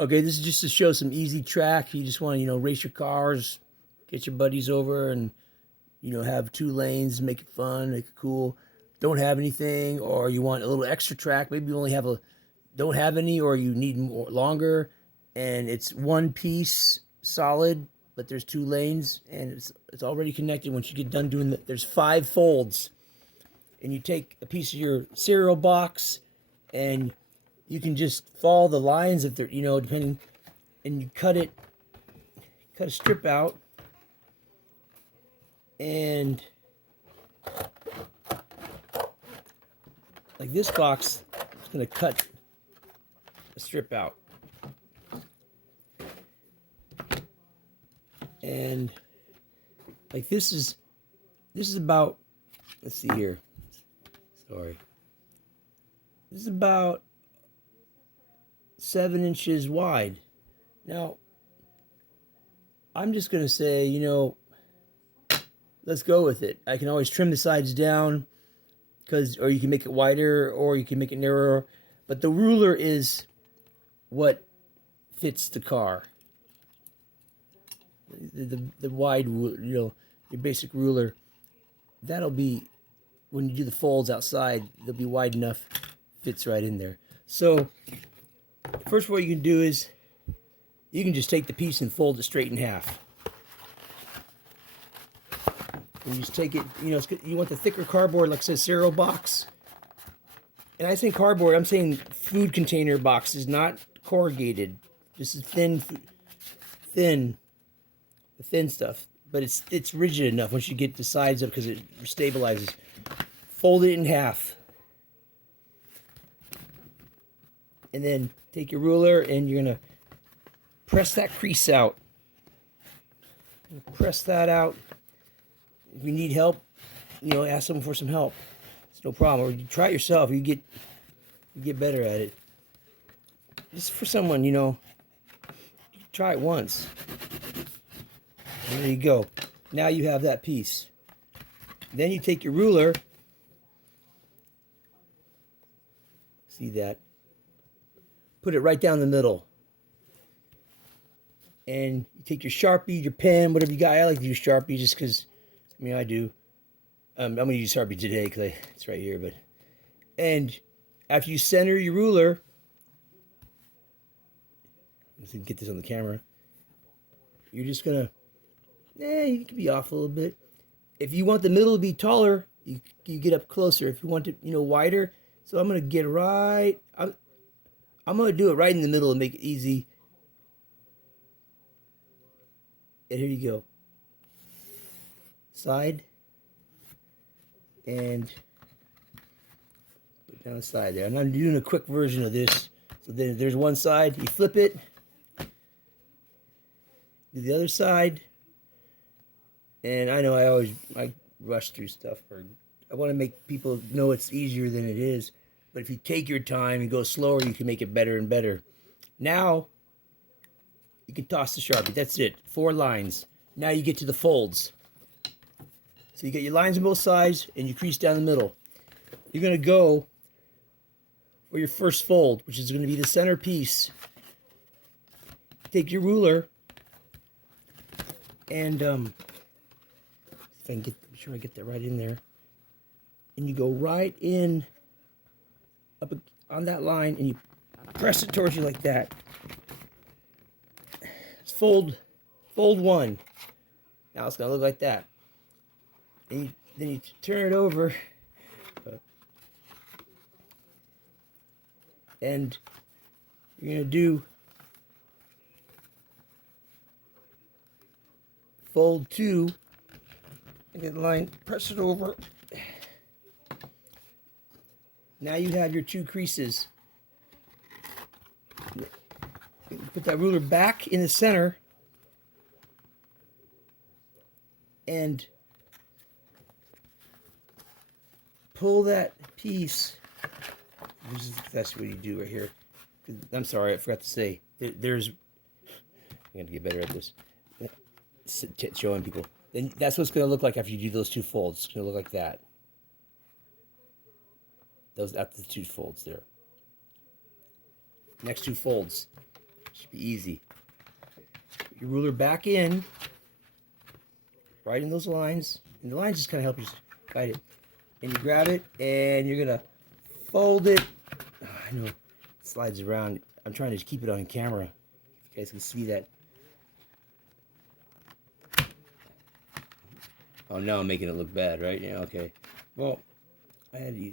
Okay, this is just to show some easy track. You just want to, race your cars, get your buddies over, and have two lanes, make it fun, make it cool. Don't have anything, or you want a little extra track. Maybe you only have don't have any, or you need more longer, and it's one piece solid, but there's two lanes, and it's already connected. Once you get done doing that, there's five folds, and you take a piece of your cereal box, and you can just follow the lines if they're depending, and you cut a strip out, and like this box, it's gonna cut a strip out, and like this is about, let's see here, sorry, this is about 7 inches wide. Now I'm just gonna say, let's go with it. I can always trim the sides down, or you can make it wider, or you can make it narrower. But the ruler is what fits the car. The wide, your basic ruler. That'll be, when you do the folds outside, they'll be wide enough, fits right in there. So first, what you can do is you can just take the piece and fold it straight in half. And you just take it, you want the thicker cardboard, like it says cereal box. And I say cardboard, I'm saying food container boxes, not corrugated. This is thin, the thin stuff. But it's rigid enough once you get the sides up, because it stabilizes. Fold it in half. And then take your ruler and you're going to press that crease out. Press that out. If you need help, ask someone for some help. It's no problem. Or you try it yourself. You get better at it. Just for someone, try it once. And there you go. Now you have that piece. Then you take your ruler. See that? Put it right down the middle. And you take your Sharpie, your pen, whatever you got. I like to use Sharpie just because, I do. I'm going to use Sharpie today because it's right here. And after you center your ruler, let's get this on the camera. You're just going to, you can be off a little bit. If you want the middle to be taller, you get up closer. If you want it, wider. So I'm going to get right, I'm going to do it right in the middle and make it easy. And here you go. Side. And put down the side there. And I'm doing a quick version of this. So then there's one side, you flip it. Do the other side. And I know I rush through stuff, or I want to make people know it's easier than it is. But if you take your time and go slower, you can make it better and better. Now, you can toss the Sharpie. That's it. 4 lines. Now you get to the folds. So you get your lines on both sides, and you crease down the middle. You're going to go for your first fold, which is going to be the center piece. Take your ruler, and if I can make sure I get that right in there. And you go right in up on that line, and you press it towards you like that. It's fold 1. Now it's gonna look like that. And then you turn it over, and you're gonna do fold 2. And get the line, press it over. Now you have your 2 creases. Put that ruler back in the center, and pull that piece. That's what you do right here. I'm sorry, I forgot to say. There's, I'm gonna get better at this. Showing people. Then that's what it's gonna look like after you do those 2 folds. It's gonna look like that. Those after the 2 folds there. Next 2 folds. Should be easy. Put your ruler back in, right in those lines, and the lines just kind of help you guide it. And you grab it, and you're gonna fold it. Oh, I know it slides around. I'm trying to keep it on camera. You guys can see that. Oh, now I'm making it look bad, right? Yeah, okay. Well, I had to.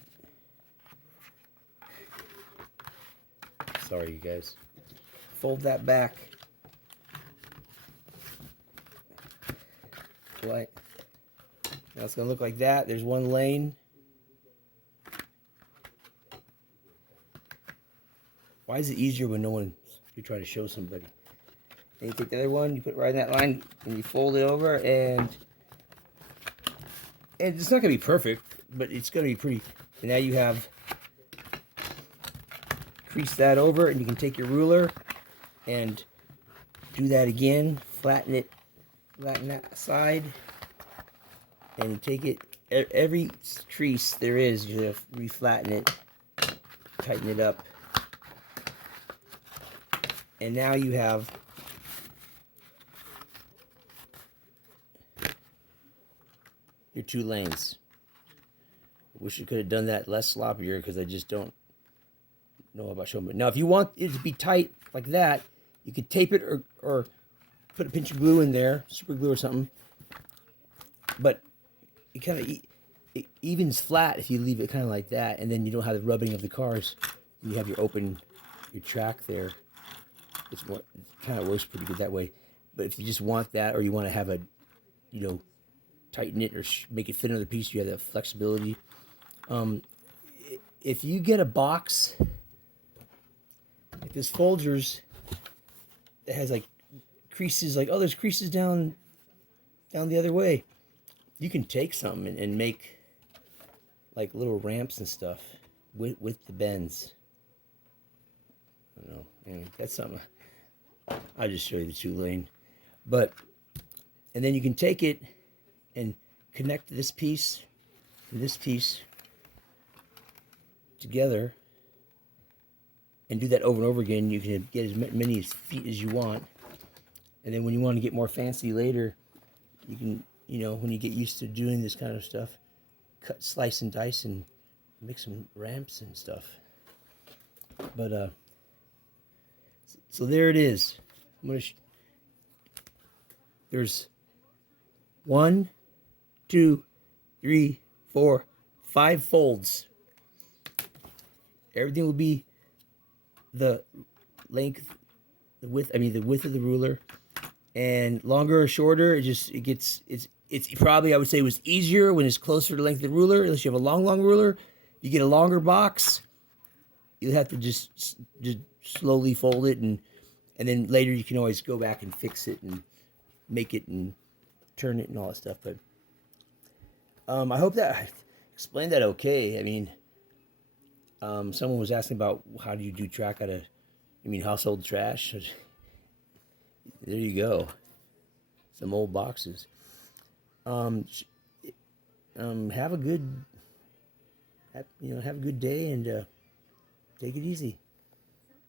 Sorry, you guys. Fold that back. Right. Now it's gonna look like that. There's one lane. Why is it easier when no one you're trying to show somebody? And you take the other one, you put it right in that line, and you fold it over, and it's not gonna be perfect, but it's gonna be pretty. And now you have crease that over, and you can take your ruler and do that again. Flatten it, flatten that side, and you take it. Every crease there is, you have to reflatten it, tighten it up, and now you have your 2 lanes. Wish you could have done that less sloppier because I just don't know about showing it. Now, if you want it to be tight like that, you could tape it or put a pinch of glue in there, super glue or something. But it kind of it evens flat if you leave it kind of like that, and then you don't have the rubbing of the cars. You have your track there. It's more, it kind of works pretty good that way. But if you just want that, or you want to have a, tighten it or make it fit another piece, you have that flexibility. If you get a box like this Folgers that has like creases, like, oh, there's creases down the other way, you can take some and make like little ramps and stuff with the bends. I don't know. Anyway, that's something. I'll just show you the 2 lane. And then you can take it and connect this piece and this piece together and do that over and over again. You can get as many feet as you want. And then when you want to get more fancy later, you can, when you get used to doing this kind of stuff, cut, slice and dice and make some ramps and stuff. But, so there it is. I'm going to there's 1, 2, 3, 4, 5 folds. Everything will be the length, the width of the ruler, and longer or shorter. It's probably, I would say, it was easier when it's closer to the length of the ruler. Unless you have a long ruler, you get a longer box, you'll have to just slowly fold it, and then later you can always go back and fix it and make it and turn it and all that stuff. But I hope that I explained that okay. I mean, someone was asking about how do you do track out of, household trash. There you go, some old boxes. Have a good, have a good day, and take it easy.